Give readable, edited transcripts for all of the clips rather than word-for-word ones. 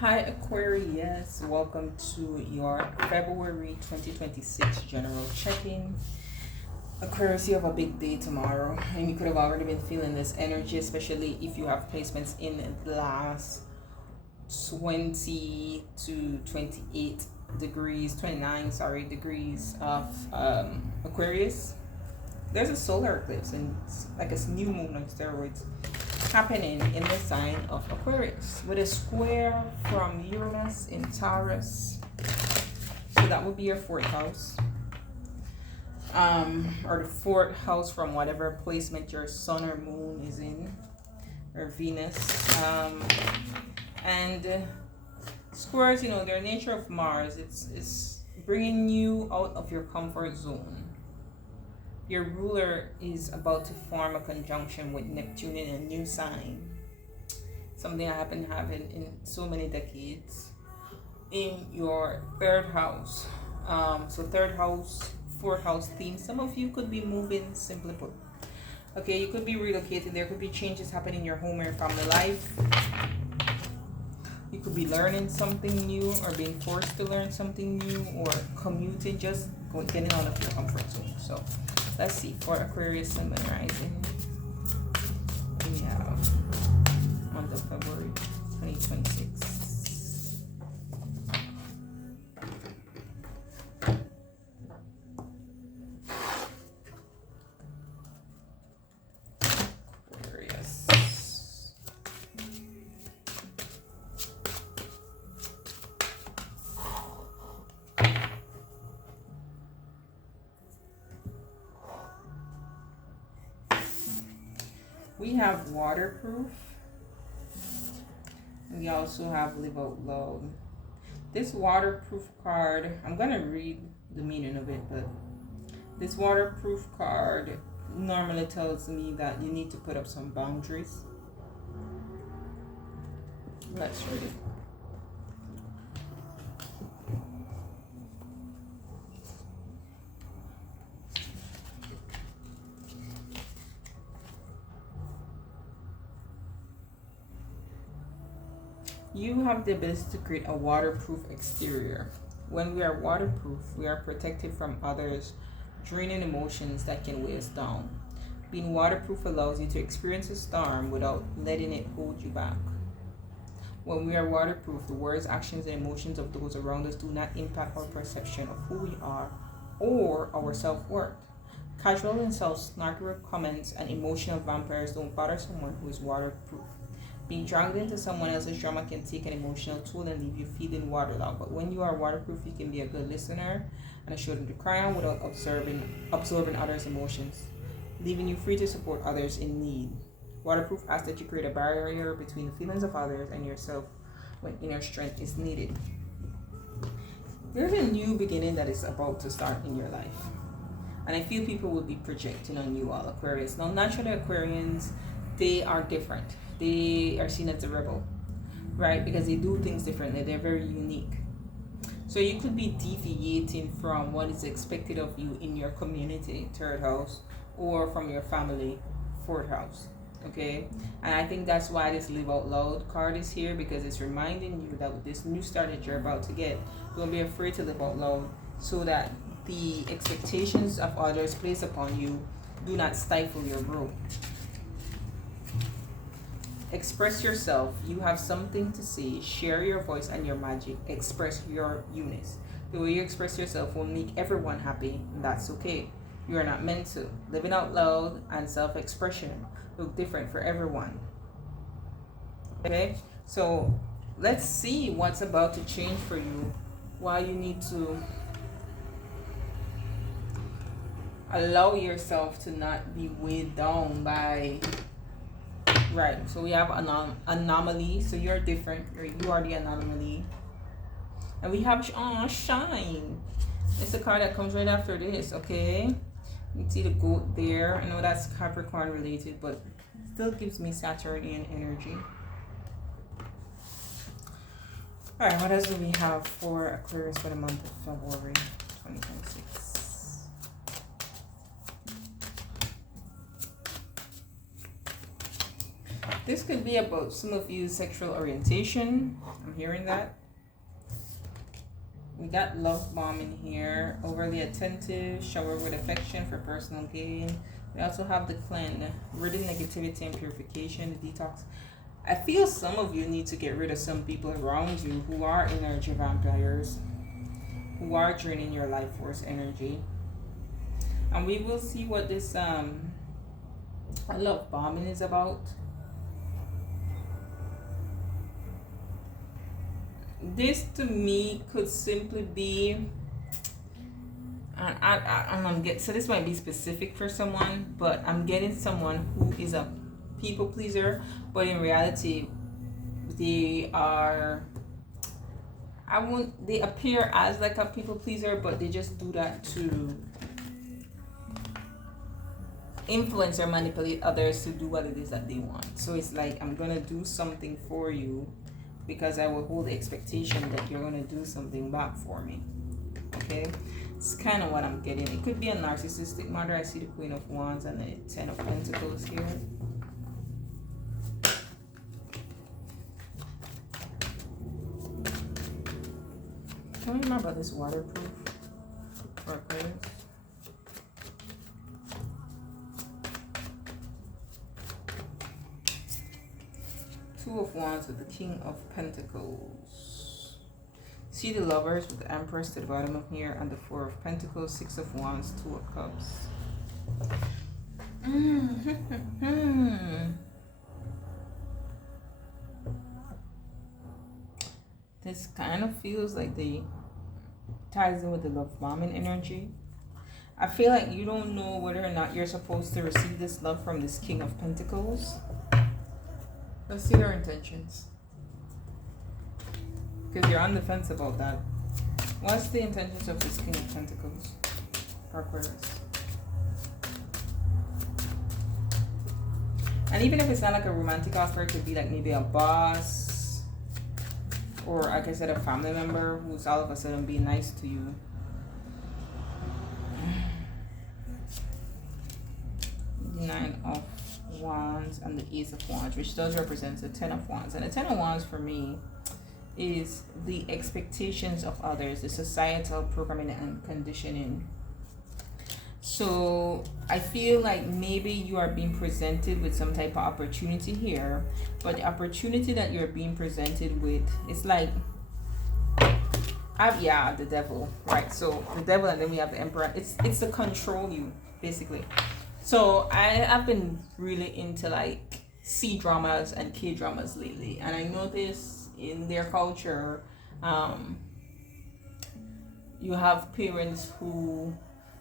Hi Aquarius, welcome to your February 2026 general check-in. Aquarius, you have a big day tomorrow, and you could have already been feeling this energy, especially if you have placements in the last 20 to 28 degrees, 29, sorry, degrees of Aquarius. There's a solar eclipse, and it's like a new moon on steroids happening in the sign of Aquarius with a square from Uranus in Taurus. So that would be your fourth house, or the fourth house from whatever placement your sun or moon is in, or Venus. And squares, their nature of Mars. It's bringing you out of your comfort zone. Your ruler is about to form a conjunction with Neptune in a new sign. Something I happen to have in so many decades. In your third house. So third house, fourth house theme. Some of you could be moving, simply put. Okay, you could be relocating. There could be changes happening in your home or your family life. You could be learning something new or being forced to learn something new, or commuting, just getting out of your comfort zone. So let's see, for Aquarius Sun, Moon, Rising, we have month of February 2026. Aquarius. We have waterproof. We also have live out loud. This waterproof card, I'm going to read the meaning of it, but this waterproof card normally tells me that you need to put up some boundaries. Let's read it. You have the ability to create a waterproof exterior. When we are waterproof, we are protected from others' draining emotions that can weigh us down. Being waterproof allows you to experience a storm without letting it hold you back. When we are waterproof, the words, actions, and emotions of those around us do not impact our perception of who we are or our self-worth. Casual insults, snarky comments, and emotional vampires don't bother someone who is waterproof. Being dragged into someone else's drama can take an emotional toll and leave you feeling waterlogged. But when you are waterproof, you can be a good listener and a shoulder to cry on without absorbing others' emotions, leaving you free to support others in need. Waterproof asks that you create a barrier between the feelings of others and yourself when inner strength is needed. There's a new beginning that is about to start in your life. And I feel people will be projecting on you all, Aquarius. Now, naturally, Aquarians, they are different. They are seen as a rebel, right? Because they do things differently. They're very unique. So you could be deviating from what is expected of you in your community, third house, or from your family, fourth house. Okay? And I think that's why this Live Out Loud card is here, because it's reminding you that with this new start that you're about to get, don't be afraid to live out loud, so that the expectations of others placed upon you do not stifle your growth. Express yourself. You have something to say. Share your voice and your magic. Express your uniqueness. The way you express yourself will make everyone happy, and that's okay. You are not meant to. Living out loud and self-expression look different for everyone. Okay? So let's see what's about to change for you, why you need to allow yourself to not be weighed down by. Right, so we have anomaly. So you're different. You are the anomaly. And we have shine. It's the card that comes right after this, okay? You can see the goat there. I know that's Capricorn related, but still gives me Saturnian energy. Alright, what else do we have for Aquarius for the month of February 2026? This could be about some of you sexual orientation. I'm hearing that. We got love bomb in here. Overly attentive, shower with affection for personal gain. We also have the cleanse, ridding negativity and purification, the detox. I feel some of you need to get rid of some people around you who are energy vampires, who are draining your life force energy. And we will see what this love bombing is about. This to me could simply be, and I'm getting, so this might be specific for someone, but I'm getting someone who is a people pleaser, but in reality they are, they appear as like a people pleaser, but they just do that to influence or manipulate others to do what it is that they want. So it's like, I'm gonna do something for you because I will hold the expectation that you're gonna do something back for me. Okay, it's kind of what I'm getting. It could be a narcissistic mother. I see the Queen of Wands and the Ten of Pentacles here. Tell me more about this waterproof for Aquarius. Two of Wands with the King of Pentacles. See the Lovers with the Empress to the bottom of here, and the Four of Pentacles, Six of Wands, Two of Cups. This kind of feels like the ties in with the love bombing energy. I feel like you don't know whether or not you're supposed to receive this love from this King of Pentacles. Let's see their intentions. Because you're on the fence about that. What's the intentions of this King of Pentacles for Aquarius? And even if it's not like a romantic offer, it could be like maybe a boss, or like I said, a family member who's all of a sudden being nice to you. Nine of Wands and the Ace of Wands, which does represent the Ten of Wands. And the Ten of Wands for me is the expectations of others, the societal programming and conditioning. So I feel like maybe you are being presented with some type of opportunity here, but the opportunity that you're being presented with is like, the devil, right? So the devil, and then we have the Emperor. It's to control you, basically. So I've been really into like C dramas and K dramas lately, and I notice in their culture, you have parents who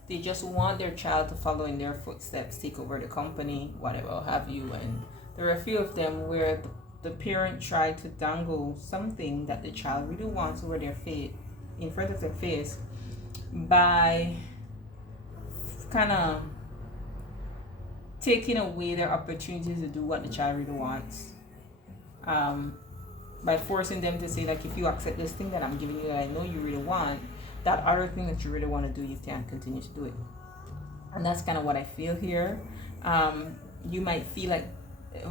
they just want their child to follow in their footsteps, take over the company, whatever have you. And there are a few of them where the parent tried to dangle something that the child really wants over their face, in front of their face, by kind of taking away their opportunities to do what the child really wants, by forcing them to say, like, if you accept this thing that I'm giving you that I know you really want, that other thing that you really want to do, you can't continue to do it. And that's kind of what I feel here. You might feel like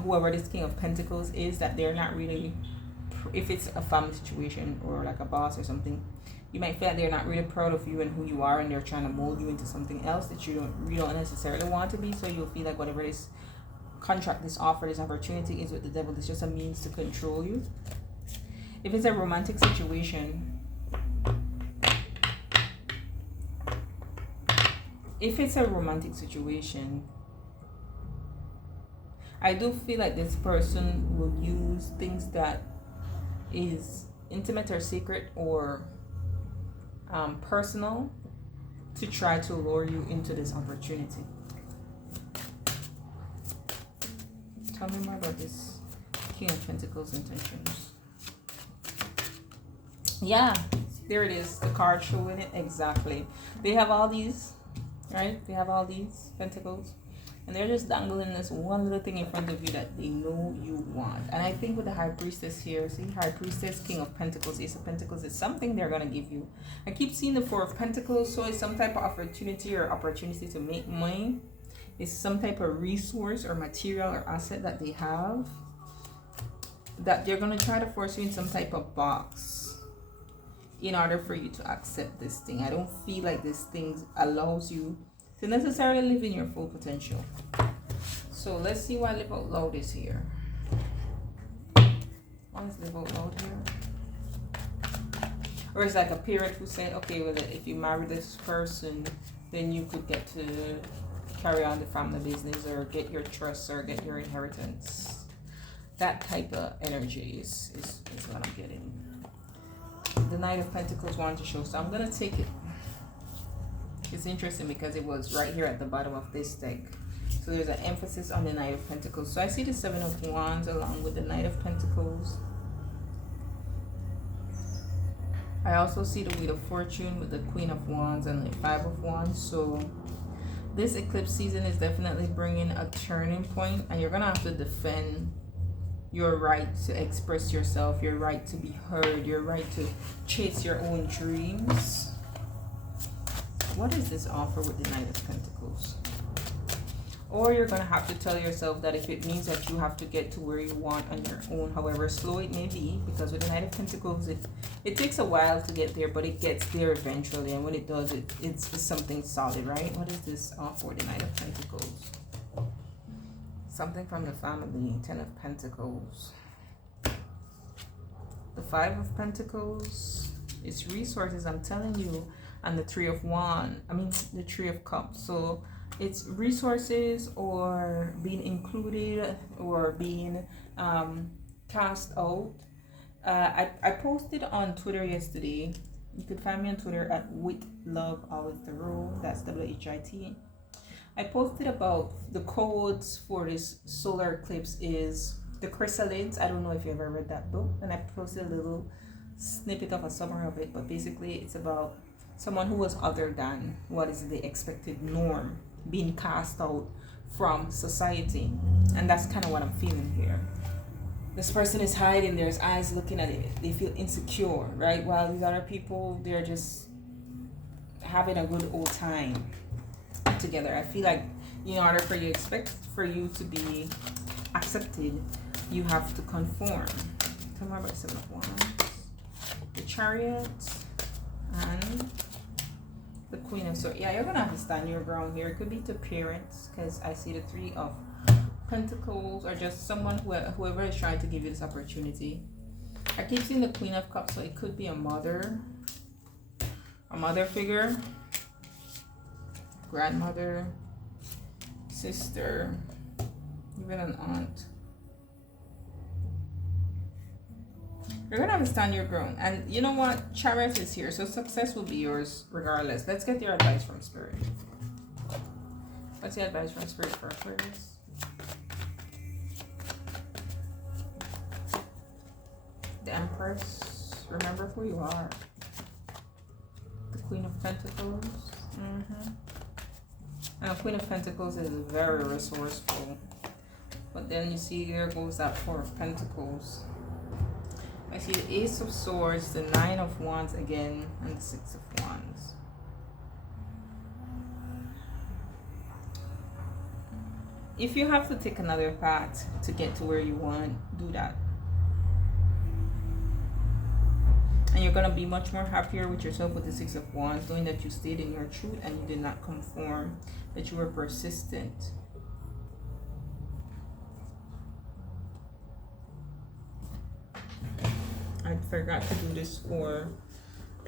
whoever this King of Pentacles is, that they're not really, if it's a family situation or like a boss or something, you might feel like they're not really proud of you and who you are, and they're trying to mold you into something else that you don't necessarily want to be. So you'll feel like whatever this contract, this offer, this opportunity is with the devil, it's just a means to control you. If it's a romantic situation, I do feel like this person will use things that is intimate or secret or personal to try to lure you into this opportunity. Tell me more about this King of Pentacles intentions. Yeah, there it is, the card showing it exactly. They have all these, right? They have all these pentacles, and they're just dangling this one little thing in front of you that they know you want. And I think with the High Priestess here, see, High Priestess, King of Pentacles, Ace of Pentacles, is something they're going to give you. I keep seeing the Four of Pentacles, so it's some type of opportunity to make money. It's some type of resource or material or asset that they have. that they're going to try to force you in some type of box in order for you to accept this thing. I don't feel like this thing allows you to necessarily live in your full potential. So let's see why live out loud is here. Why is live out loud here? Or it's like a parent who said, okay, well, if you marry this person, then you could get to carry on the family business or get your trust or get your inheritance. That type of energy is what I'm getting. The Knight of Pentacles wanted to show, so I'm going to take it. It's interesting because it was right here at the bottom of this deck. So there's an emphasis on the Knight of Pentacles. So I see the Seven of Wands along with the Knight of Pentacles. I also see the Wheel of Fortune with the Queen of Wands and the Five of Wands. So this eclipse season is definitely bringing a turning point, and you're going to have to defend your right to express yourself, your right to be heard, your right to chase your own dreams. What is this offer with the Knight of Pentacles? Or you're going to have to tell yourself that if it means that you have to get to where you want on your own, however slow it may be, because with the Knight of Pentacles, it takes a while to get there, but it gets there eventually. And when it does, it's something solid, right? What is this offer with the Knight of Pentacles? Something from the family. Ten of Pentacles. The Five of Pentacles. It's resources, I'm telling you. And the Three of Wands. I mean, the Three of Cups. So it's resources or being included or being cast out. I posted on Twitter yesterday. You could find me on Twitter at With Love Always the Rule. That's WHIT. I posted about the codes for this solar eclipse is the chrysalids. I don't know if you ever read that book, and I posted a little snippet of a summary of it, but basically it's about someone who was other than what is the expected norm being cast out from society, and that's kind of what I'm feeling here. This person is hiding, there's eyes looking at it, they feel insecure, right? While these other people, they're just having a good old time together. I feel like in order for you to be accepted, you have to conform. Tell me about the Seven of Wands, the Chariot, and the Queen of Swords. Yeah, you're gonna have to stand your ground here. It could be to parents, because I see the Three of Pentacles, or just someone whoever is trying to give you this opportunity. I keep seeing the Queen of Cups, so it could be a mother figure, grandmother, sister, even an aunt. You're gonna have to stand your ground, and you know what? Chariot is here, so success will be yours regardless. Let's get your advice from Spirit. What's the advice from Spirit for Aquarius? The Empress. Remember who you are. The Queen of Pentacles. And the Queen of Pentacles is very resourceful. But then you see there goes that Four of Pentacles. I see the Ace of Swords, the Nine of Wands again, and the Six of Wands. If you have to take another path to get to where you want, do that. And you're going to be much more happier with yourself with the Six of Wands, knowing that you stayed in your truth and you did not conform, that you were persistent. I forgot to do this for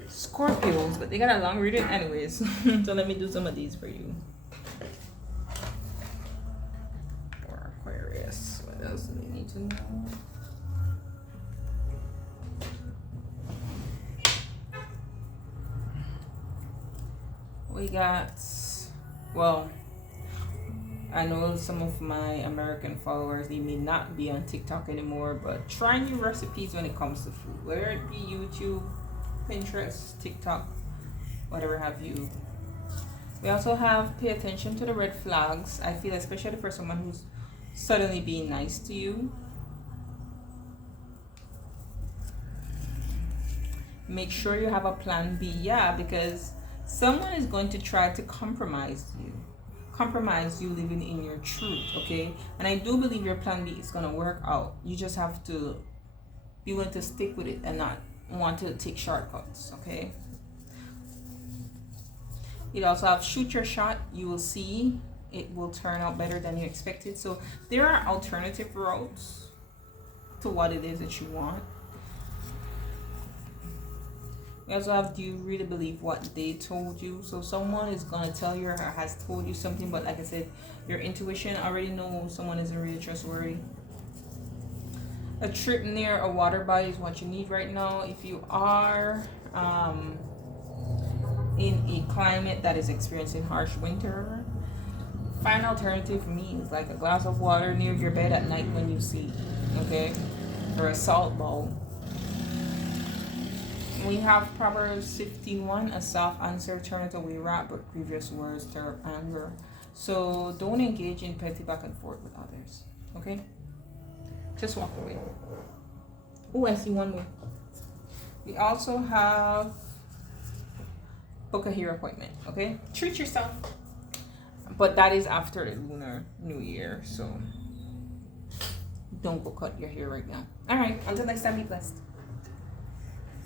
Scorpios, but they got a long reading anyways. So let me do some of these for you. For Aquarius, what else do we need to know? We got, well, I know some of my American followers, they may not be on TikTok anymore, but try new recipes when it comes to food, whether it be YouTube, Pinterest, TikTok, whatever have you. We also have pay attention to the red flags. I feel especially for someone who's suddenly being nice to you. Make sure you have a plan B, yeah, because someone is going to try to compromise you living in your truth, okay? And I do believe your plan B is going to work out. You just have to Be willing to stick with it and not want to take shortcuts, okay? It also have shoot your shot. You will see it will turn out better than you expected. So there are alternative routes to what it is that you want. We also have, do you really believe what they told you? So someone is going to tell you or has told you something, but like I said, your intuition already knows someone isn't really trustworthy. A trip near a water body is what you need right now. If you are in a climate that is experiencing harsh winter, find alternative means like a glass of water near your bed at night when you sleep, okay? Or a salt bowl. We have Proverbs 15:1, a soft answer turneth away wrath, but grievous words stir up anger. So don't engage in petty back and forth with others, okay? Just walk away. Oh, I see one more. We also have book a hair appointment, okay? Treat yourself. But that is after the Lunar New Year, so don't go cut your hair right now. All right, until next time, be blessed.